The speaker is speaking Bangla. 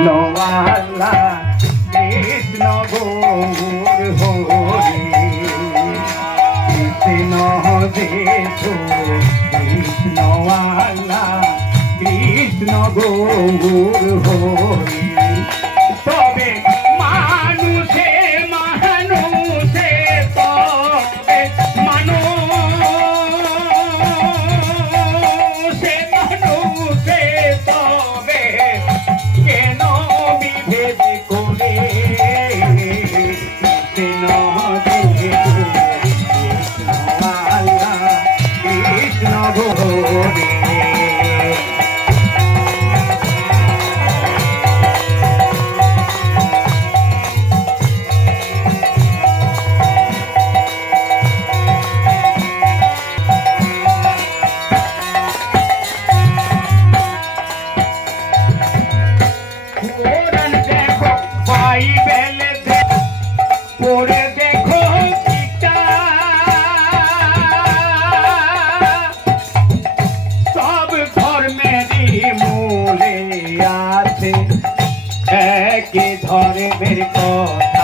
কৃষ্ণওয়ালা কৃষ্ণ গৌর হরি কৃষ্ণ যেসু কৃষ্ণওয়ালা কৃষ্ণ গৌর হরি তবে মানুষে মানুষে তবে মানুষে মানুষে তবে কেন বিভেদ করে কেন কৃষ্ণওয়ালা কৃষ্ণ গৌরী পড়ে দেখো গীতা সব ধর্মেরই মূলে আছে একই ধর্মের কথা